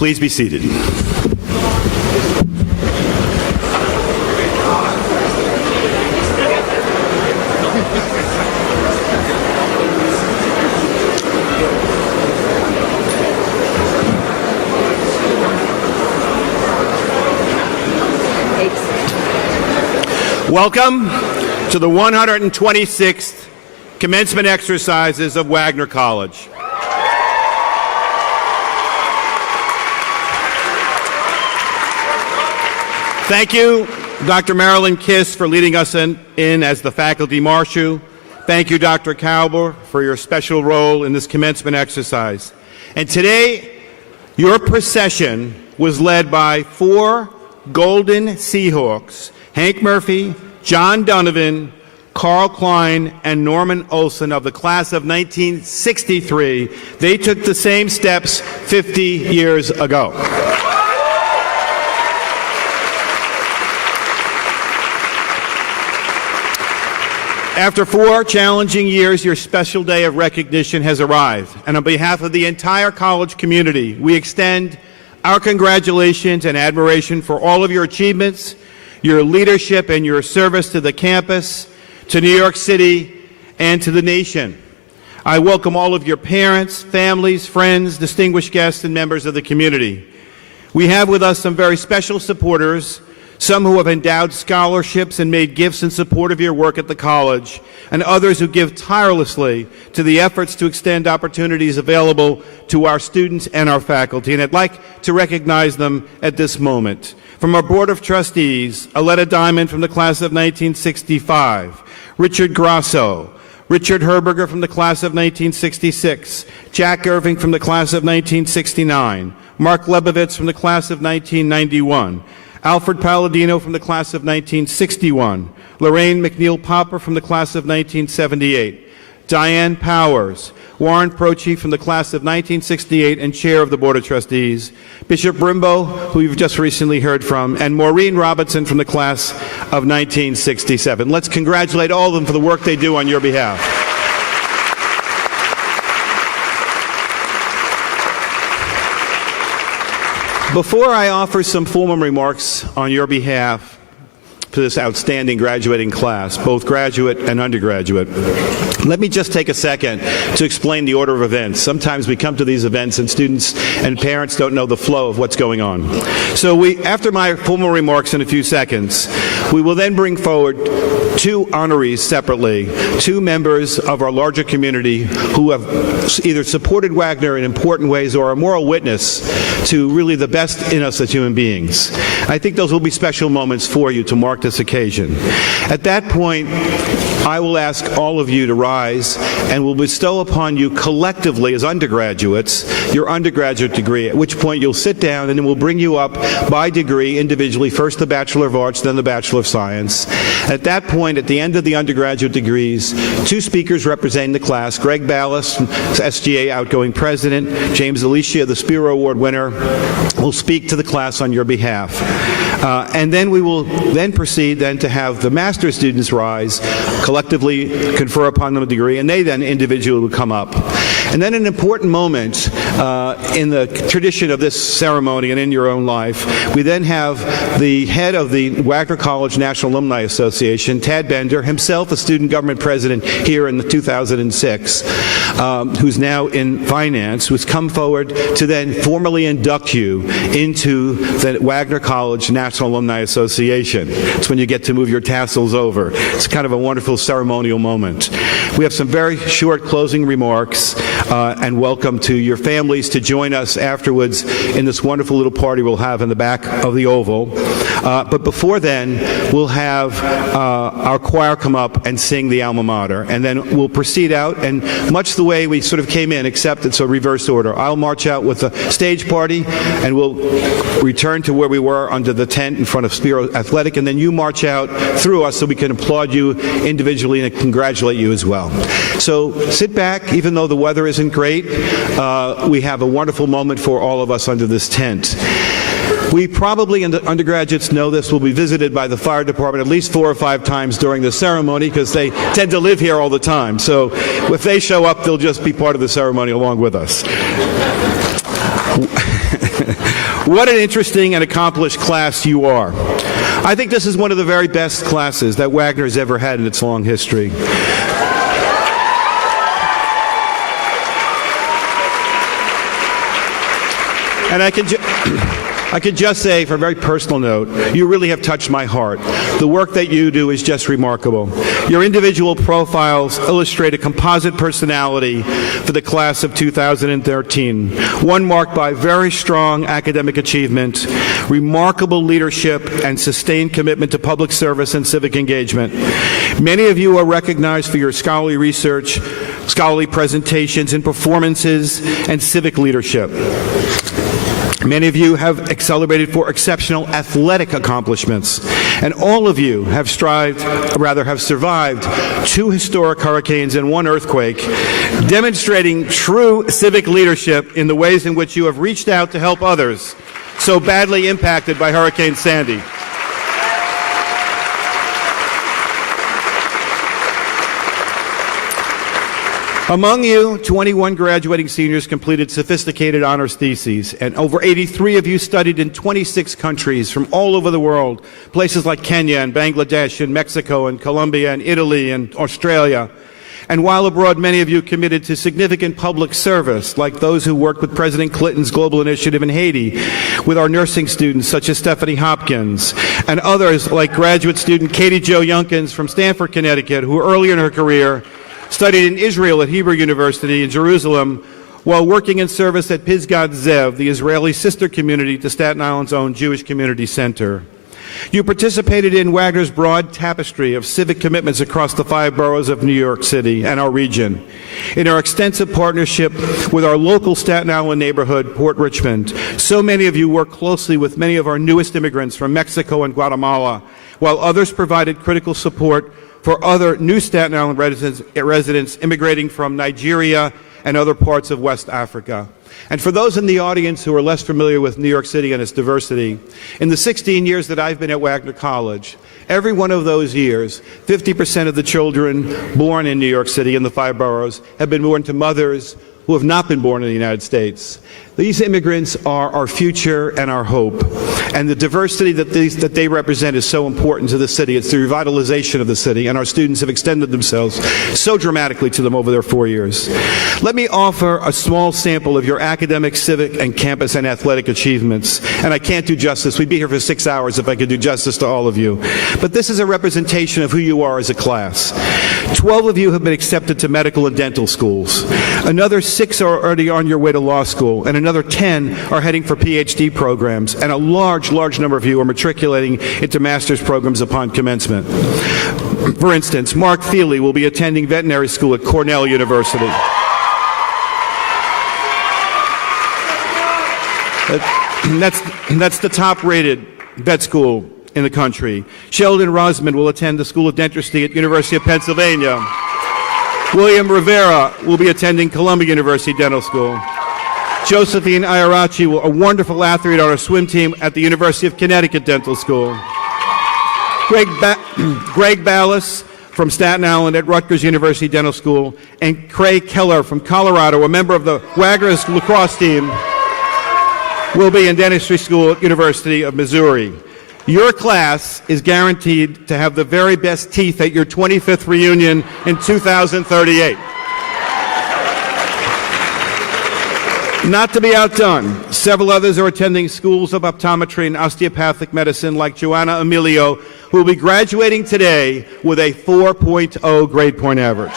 Please be seated. Welcome to the 126th commencement exercises of Wagner College. Thank you, Dr. Marilyn Kiss, for leading us in as the faculty marshal. Thank you, Dr. Kauber, for your special role in this commencement exercise. And today, your procession was led by 4 Golden Seahawks: Hank Murphy, John Donovan, Carl Klein, and Norman Olson of the class of 1963. They took the same steps 50 years ago. After 4 challenging years, your special day of recognition has arrived. And on behalf of the entire college community, we extend our congratulations and admiration for all of your achievements, your leadership, and your service to the campus, to New York City, and to the nation. I welcome all of your parents, families, friends, distinguished guests, and members of the community. We have with us some very special supporters, some who have endowed scholarships and made gifts in support of your work at the college, and others who give tirelessly to the efforts to extend opportunities available to our students and our faculty. And I'd like to recognize them at this moment. From our Board of Trustees, Aletta Diamond from the class of 1965, Richard Grasso, Richard Herberger from the class of 1966, Jack Irving from the class of 1969, Mark Lebovitz from the class of 1991, Alfred Palladino from the class of 1961, Lorraine McNeil Popper from the class of 1978, Diane Powers, Warren Prochi from the class of 1968 and chair of the Board of Trustees, Bishop Brimbo, who you've just recently heard from, and Maureen Robinson from the class of 1967. Let's congratulate all of them for the work they do on your behalf. Before I offer some formal remarks on your behalf to this outstanding graduating class, both graduate and undergraduate, let me just take a second to explain the order of events. Sometimes we come to these events and students and parents don't know the flow of what's going on. So after my formal remarks in a few seconds, we will then bring forward 2 honorees separately, 2 members of our larger community who have either supported Wagner in important ways or are a moral witness to really the best in us as human beings. I think those will be special moments for you to mark this occasion. At that point, I will ask all of you to rise and will bestow upon you collectively as undergraduates your undergraduate degree, at which point you'll sit down and then we'll bring you up by degree individually, first the Bachelor of Arts, then the Bachelor of Science. At that point, at the end of the undergraduate degrees, 2 speakers representing the class, Greg Ballas, SGA outgoing president, James Alicia, the Spiro Award winner, will speak to the class on your behalf. And then we will then proceed to have the master's students rise, collectively confer upon them a degree, and they then individually will come up. And then an important moment in the tradition of this ceremony and in your own life, we then have the head of the Wagner College National Alumni Association, Tad Bender, himself a student government president here in 2006, who's now in finance, who's come forward to then formally induct you into the Wagner College National Alumni Association. It's when you get to move your tassels over. It's kind of a wonderful ceremonial moment. We have some very short closing remarks and welcome to your families to join us afterwards in this wonderful little party we'll have in the back of the Oval. But before then, we'll have our choir come up and sing the alma mater, and then we'll proceed out, and much the way we sort of came in, except it's a reverse order. I'll march out with the stage party, and we'll return to where we were under the tent in front of Spiro Athletic, and then you march out through us so we can applaud you individually and congratulate you as well. So sit back, even though the weather isn't great. We have a wonderful moment for all of us under this tent. We probably, and the undergraduates know this, will be visited by the fire department at least 4 or 5 times during the ceremony because they tend to live here all the time. So if they show up, they'll just be part of the ceremony along with us. What an interesting and accomplished class you are. I think this is one of the very best classes that Wagner has ever had in its long history. And I can just say, for a very personal note, you really have touched my heart. The work that you do is just remarkable. Your individual profiles illustrate a composite personality for the class of 2013, one marked by very strong academic achievement, remarkable leadership, and sustained commitment to public service and civic engagement. Many of you are recognized for your scholarly research, scholarly presentations and performances, and civic leadership. Many of you have celebrated for exceptional athletic accomplishments, and all of you have survived 2 historic hurricanes and 1 earthquake, demonstrating true civic leadership in the ways in which you have reached out to help others so badly impacted by Hurricane Sandy. Among you, 21 graduating seniors completed sophisticated honors theses, and over 83 of you studied in 26 countries from all over the world, places like Kenya and Bangladesh and Mexico and Colombia and Italy and Australia. And while abroad, many of you committed to significant public service, like those who worked with President Clinton's global initiative in Haiti, with our nursing students such as Stephanie Hopkins, and others like graduate student Katie Jo Junkins from Stamford, Connecticut, who earlier in her career studied in Israel at Hebrew University in Jerusalem, while working in service at Pisgah Zev, the Israeli sister community to Staten Island's own Jewish Community Center. You participated in Wagner's broad tapestry of civic commitments across the 5 boroughs of New York City and our region. In our extensive partnership with our local Staten Island neighborhood, Port Richmond, so many of you work closely with many of our newest immigrants from Mexico and Guatemala, while others provided critical support for other new Staten Island residents immigrating from Nigeria and other parts of West Africa. And for those in the audience who are less familiar with New York City and its diversity, in the 16 years that I've been at Wagner College, every one of those years, 50% of the children born in New York City in the 5 boroughs have been born to mothers who have not been born in the United States. These immigrants are our future and our hope. And the diversity that they represent is so important to the city. It's the revitalization of the city, and our students have extended themselves so dramatically to them over their 4 years. Let me offer a small sample of your academic, civic, and campus and athletic achievements. And I can't do justice. We'd be here for 6 hours if I could do justice to all of you. But this is a representation of who you are as a class. 12 of you have been accepted to medical and dental schools. Another 6 are already on your way to law school, and another 10 are heading for PhD programs, and a large number of you are matriculating into master's programs upon commencement. For instance, Mark Feely will be attending veterinary school at Cornell University. That's the top-rated vet school in the country. Sheldon Rosman will attend the School of Dentistry at University of Pennsylvania. William Rivera will be attending Columbia University Dental School. Josephine Iarachi, a wonderful athlete on our swim team at the University of Connecticut Dental School. Greg Ballas from Staten Island at Rutgers University Dental School, and Craig Keller from Colorado, a member of the Wagner's lacrosse team, will be in dentistry school at University of Missouri. Your class is guaranteed to have the very best teeth at your 25th reunion in 2038. Not to be outdone, several others are attending schools of optometry and osteopathic medicine like Joanna Emilio, who will be graduating today with a 4.0 grade point average.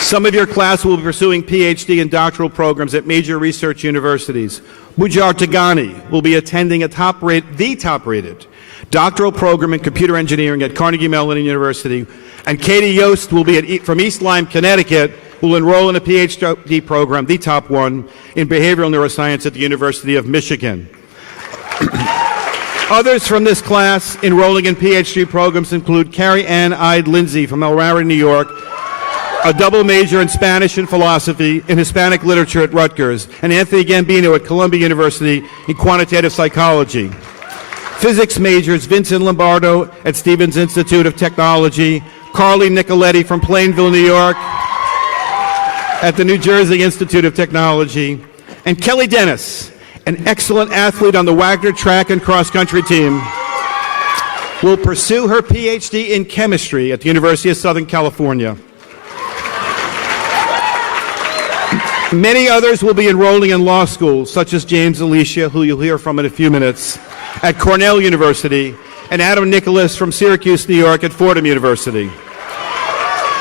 Some of your class will be pursuing PhD and doctoral programs at major research universities. Mujar Tagani will be attending the top-rated doctoral program in computer engineering at Carnegie Mellon University, and Katie Yost will be from East Lyme, Connecticut, who will enroll in a PhD program, the top one, in behavioral neuroscience at the University of Michigan. Others from this class enrolling in PhD programs include Carrie Ann Ide Lindsay from El Raro, New York, a double major in Spanish and philosophy in Hispanic literature at Rutgers, and Anthony Gambino at Columbia University in quantitative psychology. Physics majors Vincent Lombardo at Stevens Institute of Technology, Carly Nicoletti from Plainville, New York, at the New Jersey Institute of Technology. And Kelly Dennis, an excellent athlete on the Wagner track and cross-country team, will pursue her PhD in chemistry at the University of Southern California. Many others will be enrolling in law school, such as James Alicia, who you'll hear from in a few minutes, at Cornell University, and Adam Nicholas from Syracuse, New York, at Fordham University.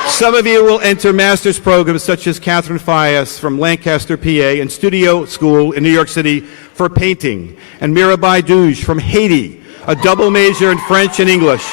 Some of you will enter master's programs such as Catherine Fias from Lancaster, PA, and Studio School in New York City for painting, and Mirabai Douge from Haiti, a double major in French and English,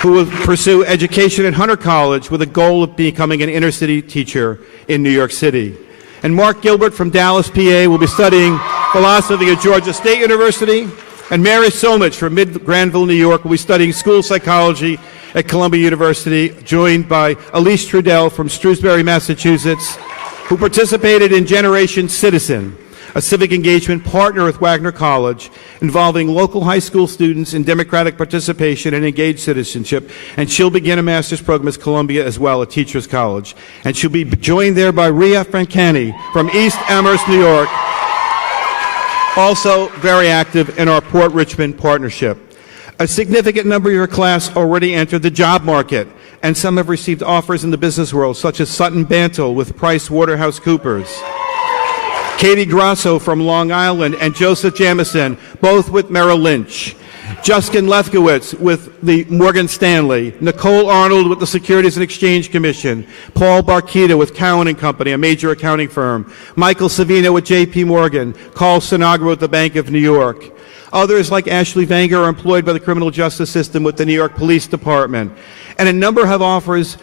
who will pursue education at Hunter College with a goal of becoming an inner-city teacher in New York City. And Mark Gilbert from Dallas, PA, will be studying philosophy at Georgia State University. And Mary Somich from Mid-Granville, New York, will be studying school psychology at Columbia University, joined by Elise Trudell from Shrewsbury, Massachusetts, who participated in Generation Citizen, a civic engagement partner with Wagner College, involving local high school students in democratic participation and engaged citizenship. And she'll begin a master's program at Columbia as well, at Teachers College. And she'll be joined there by Ria Francani from East Amherst, New York, also very active in our Port Richmond partnership. A significant number of your class already entered the job market, and some have received offers in the business world, such as Sutton Bantle with Price Waterhouse Coopers, Katie Grasso from Long Island, and Joseph Jamison, both with Merrill Lynch, Justin Lefkowitz with the Morgan Stanley, Nicole Arnold with the Securities and Exchange Commission, Paul Barkita with Cowan and Company, a major accounting firm, Michael Savino with J.P. Morgan, Carl Sinagra with the Bank of New York. Others, like Ashley Vanger, are employed by the criminal justice system with the New York Police Department. And a number have offers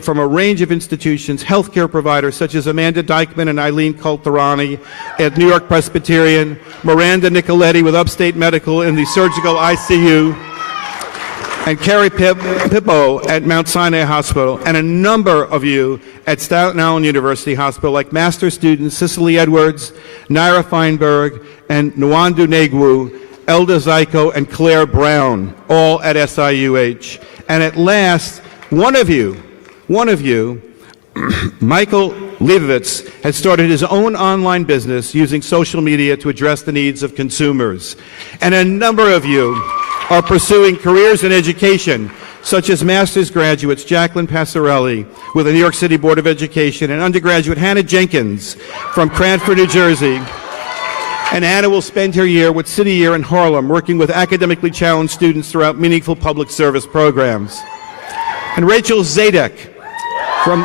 from a range of institutions, healthcare providers such as Amanda Dykman and Eileen Colterani at New York Presbyterian, Miranda Nicoletti with Upstate Medical in the surgical ICU, and Carrie Pippo at Mount Sinai Hospital, and a number of you at Staten Island University Hospital, like master students Cicely Edwards, Naira Feinberg, and Nwandu Negwu, Elda Zyko, and Claire Brown, all at SIUH. And at last, one of you, Michael Leibovitz, has started his own online business using social media to address the needs of consumers. And a number of you are pursuing careers in education, such as master's graduates Jacqueline Passarelli with the New York City Board of Education, and undergraduate Hannah Jenkins from Cranford, New Jersey. And Hannah will spend her year with City Year in Harlem, working with academically challenged students throughout meaningful public service programs. And Rachel Zadek from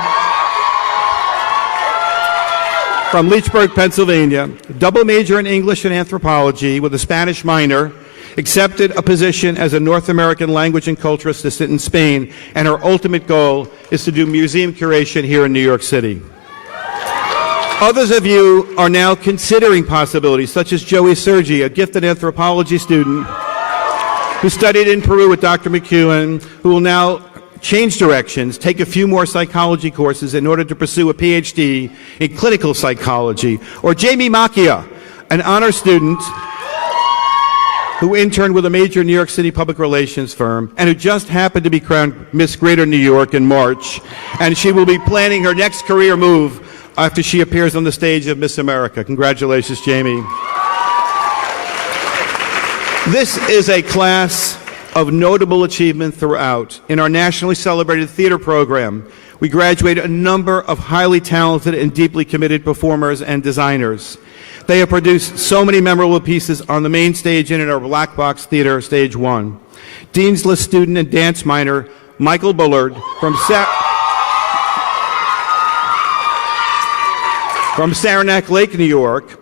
Leechburg, Pennsylvania, double major in English and anthropology with a Spanish minor, accepted a position as a North American language and culture assistant in Spain, and her ultimate goal is to do museum curation here in New York City. Others of you are now considering possibilities, such as Joey Sergi, a gifted anthropology student who studied in Peru with Dr. McEwen, who will now change directions, take a few more psychology courses in order to pursue a PhD in clinical psychology. Or Jamie Macchia, an honor student who interned with a major New York City public relations firm and who just happened to be crowned Miss Greater New York in March. And she will be planning her next career move after she appears on the stage of Miss America. Congratulations, Jamie. This is a class of notable achievement throughout. In our nationally celebrated theater program, we graduated a number of highly talented and deeply committed performers and designers. They have produced so many memorable pieces on the main stage and in our Black Box Theater, Stage 1. Dean's List student and dance minor Michael Bullard from Saranac Lake, New York,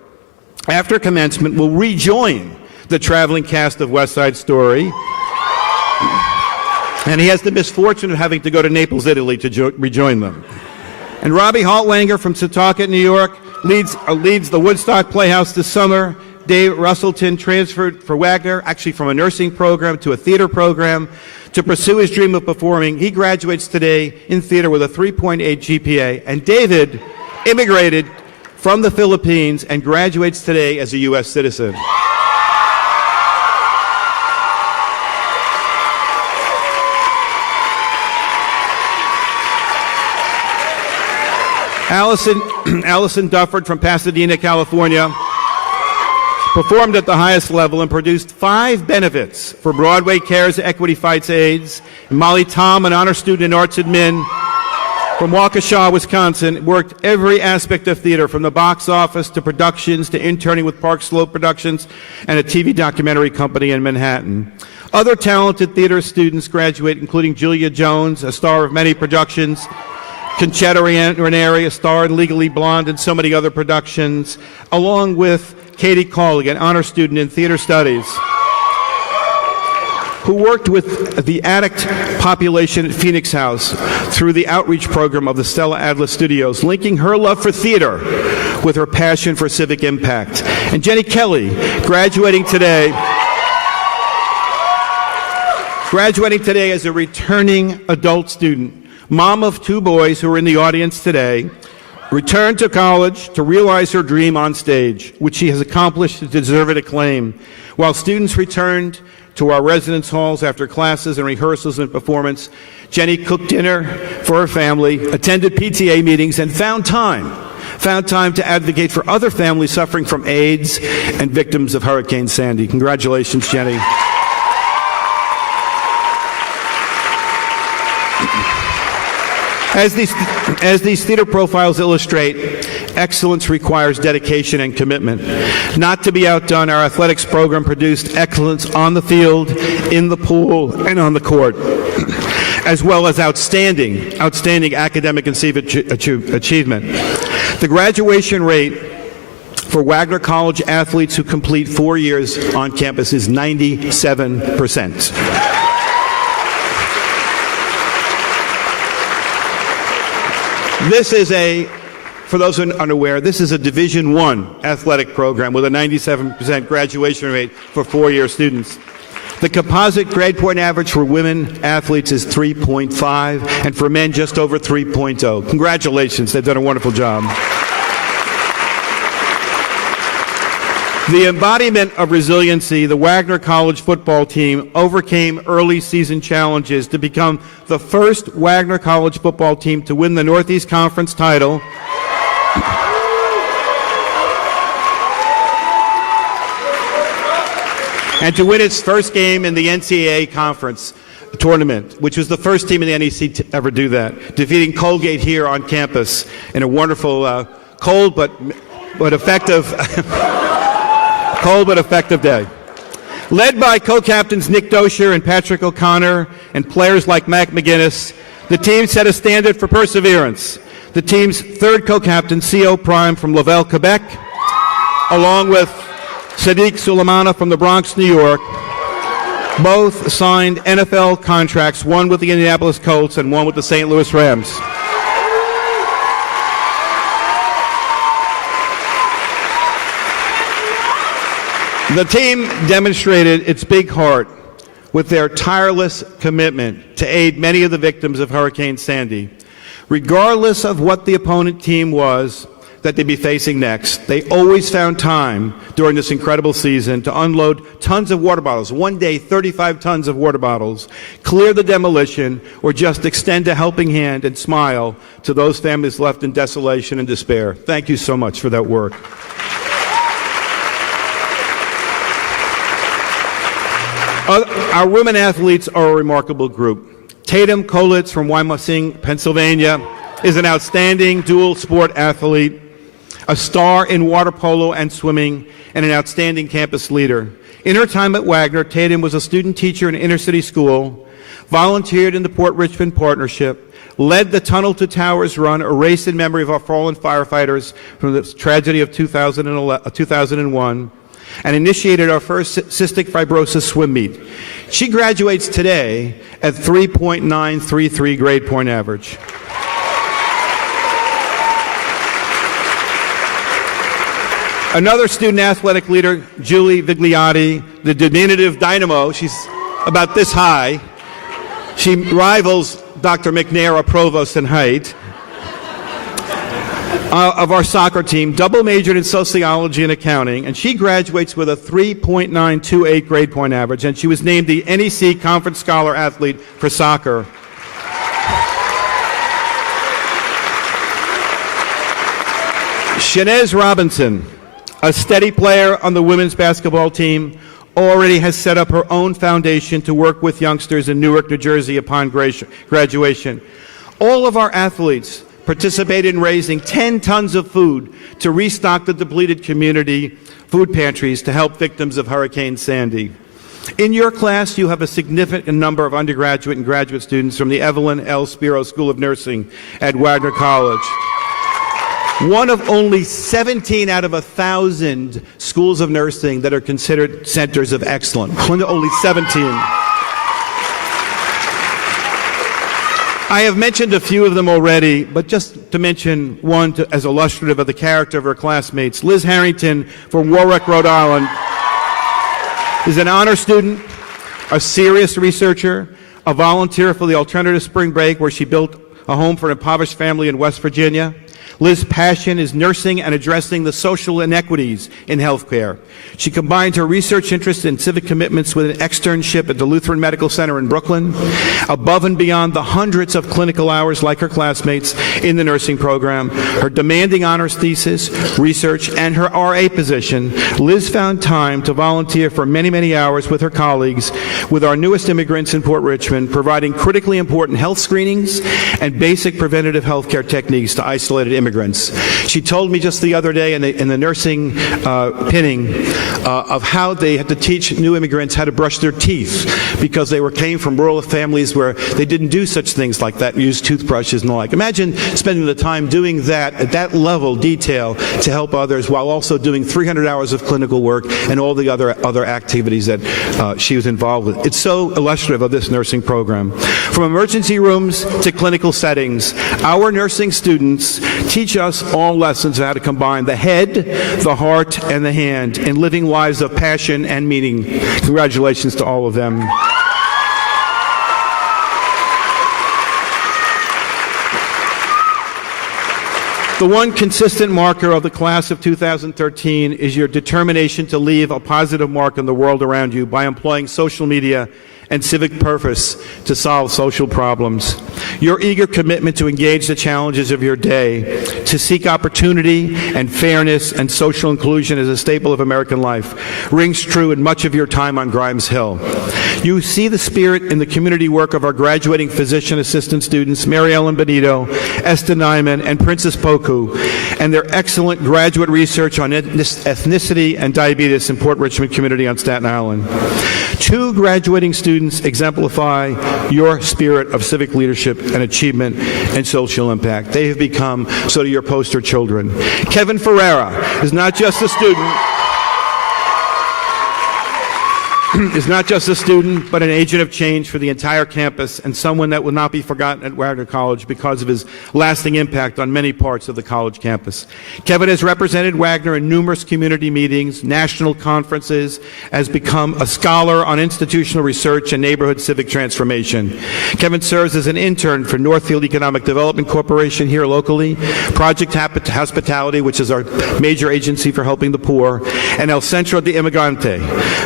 after commencement will rejoin the traveling cast of West Side Story. And he has the misfortune of having to go to Naples, Italy to rejoin them. And Robbie Haltwanger from Setauket, New York, leads the Woodstock Playhouse this summer. Dave Russellton transferred for Wagner, actually from a nursing program to a theater program, to pursue his dream of performing. He graduates today in theater with a 3.8 GPA. And David immigrated from the Philippines and graduates today as a U.S. citizen. Allison Dufford from Pasadena, California, performed at the highest level and produced 5 benefits for Broadway Cares Equity Fights AIDS. And Molly Tom, an honor student in arts admin from Waukesha, Wisconsin, worked every aspect of theater, from the box office to productions to interning with Park Slope Productions and a TV documentary company in Manhattan. Other talented theater students graduate, including Julia Jones, a star of many productions, Conchetta Ranieri, a star in Legally Blonde and so many other productions, along with Katie Cawley, an honor student in theater studies, who worked with the addict population at Phoenix House through the outreach program of the Stella Adler Studios, linking her love for theater with her passion for civic impact. And Jenny Kelly, graduating today as a returning adult student, mom of 2 boys who are in the audience today, returned to college to realize her dream on stage, which she has accomplished to deserved acclaim. While students returned to our residence halls after classes and rehearsals and performance, Jenny cooked dinner for her family, attended PTA meetings, and found time to advocate for other families suffering from AIDS and victims of Hurricane Sandy. Congratulations, Jenny. As these theater profiles illustrate, excellence requires dedication and commitment. Not to be outdone, our athletics program produced excellence on the field, in the pool, and on the court, as well as outstanding academic and civic achievement. The graduation rate for Wagner College athletes who complete 4 years on campus is 97%. This is for those who are unaware, this is a Division I athletic program with a 97% graduation rate for 4-year students. The composite grade point average for women athletes is 3.5, and for men just over 3.0. Congratulations, they've done a wonderful job. The embodiment of resiliency, the Wagner College football team overcame early season challenges to become the first Wagner College football team to win the Northeast Conference title and to win its first game in the NCAA conference tournament, which was the first team in the NEC to ever do that, defeating Colgate here on campus in a wonderful, cold but effective day. Led by co-captains Nick Dosher and Patrick O'Connor and players like Mac McGinnis, the team set a standard for perseverance. The team's 3rd co-captain, C.O. Prime from Laval, Quebec, along with Sadiq Suleimana from the Bronx, New York, both signed NFL contracts, one with the Indianapolis Colts and one with the St. Louis Rams. The team demonstrated its big heart with their tireless commitment to aid many of the victims of Hurricane Sandy. Regardless of what the opponent team was that they'd be facing next, they always found time during this incredible season to unload tons of water bottles, one day 35 tons of water bottles, clear the demolition, or just extend a helping hand and smile to those families left in desolation and despair. Thank you so much for that work. Our women athletes are a remarkable group. Tatum Kolitz from Wyoming, Pennsylvania, is an outstanding dual sport athlete, a star in water polo and swimming, and an outstanding campus leader. In her time at Wagner, Tatum was a student teacher in an inner city school, volunteered in the Port Richmond Partnership, led the Tunnel to Towers run, a race in memory of our fallen firefighters from the tragedy of 2001, and initiated our first cystic fibrosis swim meet. She graduates today at 3.933 grade point average. Another student athletic leader, Julie Vigliotti, the diminutive dynamo. She's about this high. She rivals Dr. McNair, a provost in height. Of our soccer team, double majored in sociology and accounting, and she graduates with a 3.928 grade point average, and she was named the NEC Conference Scholar Athlete for soccer. Shanez Robinson, a steady player on the women's basketball team, already has set up her own foundation to work with youngsters in Newark, New Jersey upon graduation. All of our athletes participated in raising 10 tons of food to restock the depleted community food pantries to help victims of Hurricane Sandy. In your class, you have a significant number of undergraduate and graduate students from the Evelyn L. Spiro School of Nursing at Wagner College. One of only 17 out of 1,000 schools of nursing that are considered centers of excellence. Only 17. I have mentioned a few of them already, but just to mention one as illustrative of the character of her classmates. Liz Harrington from Warwick, Rhode Island, is an honor student, a serious researcher, a volunteer for the Alternative Spring Break, where she built a home for an impoverished family in West Virginia. Liz's passion is nursing and addressing the social inequities in healthcare. She combines her research interests and civic commitments with an externship at the Lutheran Medical Center in Brooklyn, above and beyond the hundreds of clinical hours like her classmates in the nursing program, her demanding honors thesis, research, and her RA position. Liz found time to volunteer for many, many hours with her colleagues with our newest immigrants in Port Richmond, providing critically important health screenings and basic preventative health care techniques to isolated immigrants. She told me just the other day in the nursing pinning of how they had to teach new immigrants how to brush their teeth because they came from rural families where they didn't do such things like that, use toothbrushes and the like. Imagine spending the time doing that at that level detail to help others while also doing 300 hours of clinical work and all the other activities that she was involved with. It's so illustrative of this nursing program. From emergency rooms to clinical settings, our nursing students teach us all lessons of how to combine the head, the heart, and the hand in living lives of passion and meaning. Congratulations to all of them. The one consistent marker of the class of 2013 is your determination to leave a positive mark on the world around you by employing social media and civic purpose to solve social problems. Your eager commitment to engage the challenges of your day, to seek opportunity and fairness and social inclusion as a staple of American life, rings true in much of your time on Grimes Hill. You see the spirit in the community work of our graduating physician assistant students, Mary Ellen Benito, Esther Nyman, and Princess Poku, and their excellent graduate research on ethnicity and diabetes in Port Richmond community on Staten Island. Two graduating students exemplify your spirit of civic leadership and achievement and social impact. They have become sort of your poster children. Kevin Ferreira is not just a student, but an agent of change for the entire campus and someone that will not be forgotten at Wagner College because of his lasting impact on many parts of the college campus. Kevin has represented Wagner in numerous community meetings, national conferences, has become a scholar on institutional research and neighborhood civic transformation. Kevin serves as an intern for Northfield Economic Development Corporation here locally, Project Hospitality, which is our major agency for helping the poor, and El Centro de Immigrante.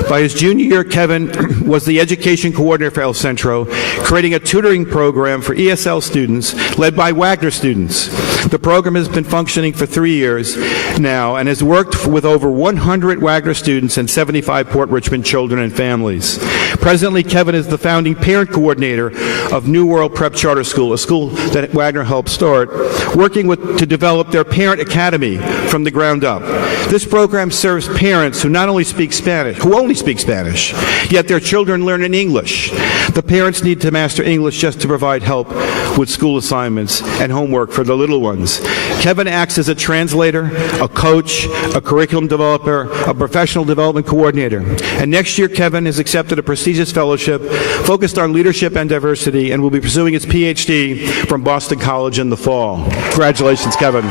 By his junior year, Kevin was the education coordinator for El Centro, creating a tutoring program for ESL students led by Wagner students. The program has been functioning for 3 years now and has worked with over 100 Wagner students and 75 Port Richmond children and families. Presently, Kevin is the founding parent coordinator of New World Prep Charter School, a school that Wagner helped start, working to develop their parent academy from the ground up. This program serves parents who only speak Spanish, yet their children learn in English. The parents need to master English just to provide help with school assignments and homework for the little ones. Kevin acts as a translator, a coach, a curriculum developer, a professional development coordinator. And next year, Kevin has accepted a prestigious fellowship focused on leadership and diversity and will be pursuing his PhD from Boston College in the fall. Congratulations, Kevin.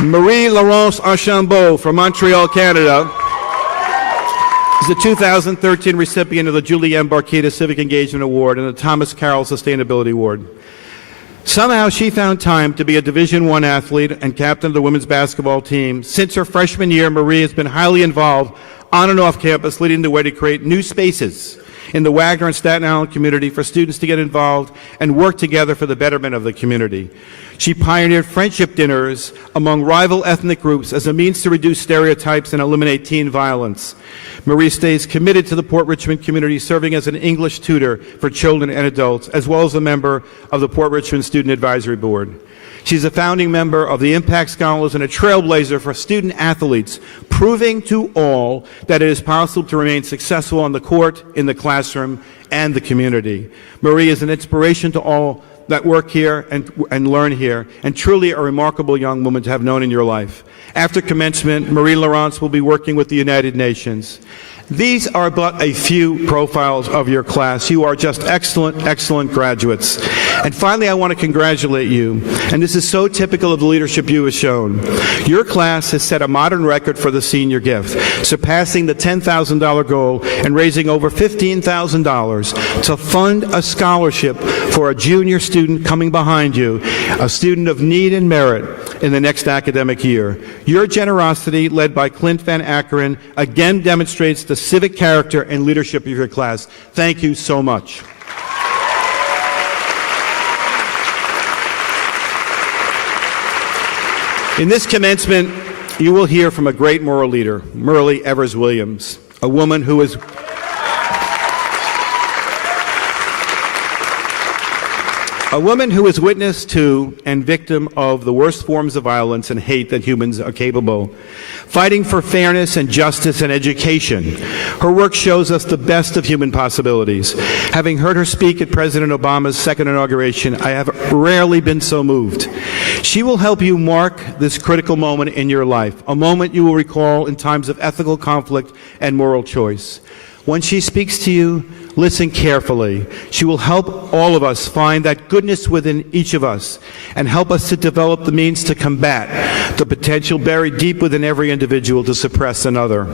Marie-Laurence Archambault from Montreal, Canada, is the 2013 recipient of the Julie M. Barquita Civic Engagement Award and the Thomas Carroll Sustainability Award. Somehow she found time to be a Division I athlete and captain of the women's basketball team. Since her freshman year, Marie has been highly involved on and off campus, leading the way to create new spaces in the Wagner and Staten Island community for students to get involved and work together for the betterment of the community. She pioneered friendship dinners among rival ethnic groups as a means to reduce stereotypes and eliminate teen violence. Marie stays committed to the Port Richmond community, serving as an English tutor for children and adults, as well as a member of the Port Richmond Student Advisory Board. She's a founding member of the Impact Scholars and a trailblazer for student athletes, proving to all that it is possible to remain successful on the court, in the classroom, and the community. Marie is an inspiration to all that work here and learn here, and truly a remarkable young woman to have known in your life. After commencement, Marie Laurence will be working with the United Nations. These are but a few profiles of your class. You are just excellent, excellent graduates. And finally, I want to congratulate you, and this is so typical of the leadership you have shown. Your class has set a modern record for the senior gift, surpassing the $10,000 goal and raising over $15,000 to fund a scholarship for a junior student coming behind you, a student of need and merit in the next academic year. Your generosity, led by Clint Van Ackeren, again demonstrates the civic character and leadership of your class. Thank you so much. In this commencement, you will hear from a great moral leader, Myrlie Evers Williams, a woman who is witness to and victim of the worst forms of violence and hate that humans are capable. Fighting for fairness and justice and education, her work shows us the best of human possibilities. Having heard her speak at President Obama's second inauguration, I have rarely been so moved. She will help you mark this critical moment in your life, a moment you will recall in times of ethical conflict and moral choice. When she speaks to you, listen carefully. She will help all of us find that goodness within each of us and help us to develop the means to combat the potential buried deep within every individual to suppress another.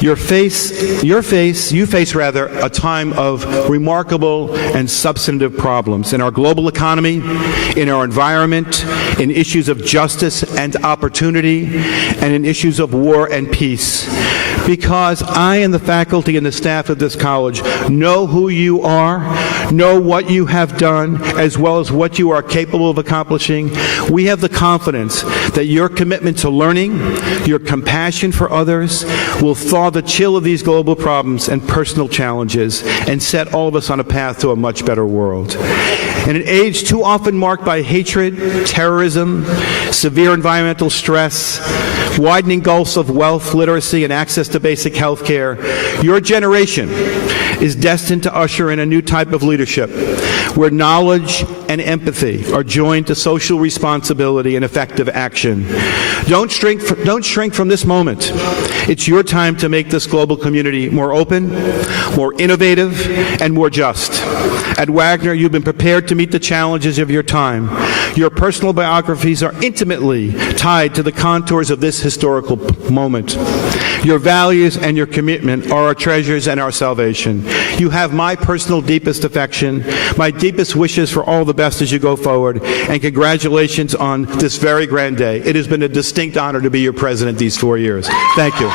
You face a time of remarkable and substantive problems in our global economy, in our environment, in issues of justice and opportunity, and in issues of war and peace. Because I and the faculty and the staff of this college know who you are, know what you have done, as well as what you are capable of accomplishing, we have the confidence that your commitment to learning, your compassion for others, will thaw the chill of these global problems and personal challenges and set all of us on a path to a much better world. In an age too often marked by hatred, terrorism, severe environmental stress, widening gulfs of wealth, literacy, and access to basic health care, your generation is destined to usher in a new type of leadership where knowledge and empathy are joined to social responsibility and effective action. Don't shrink from this moment. It's your time to make this global community more open, more innovative, and more just. At Wagner, you've been prepared to meet the challenges of your time. Your personal biographies are intimately tied to the contours of this historical moment. Your values and your commitment are our treasures and our salvation. You have my personal deepest affection, my deepest wishes for all the best as you go forward, and congratulations on this very grand day. It has been a distinct honor to be your president these 4 years. Thank you.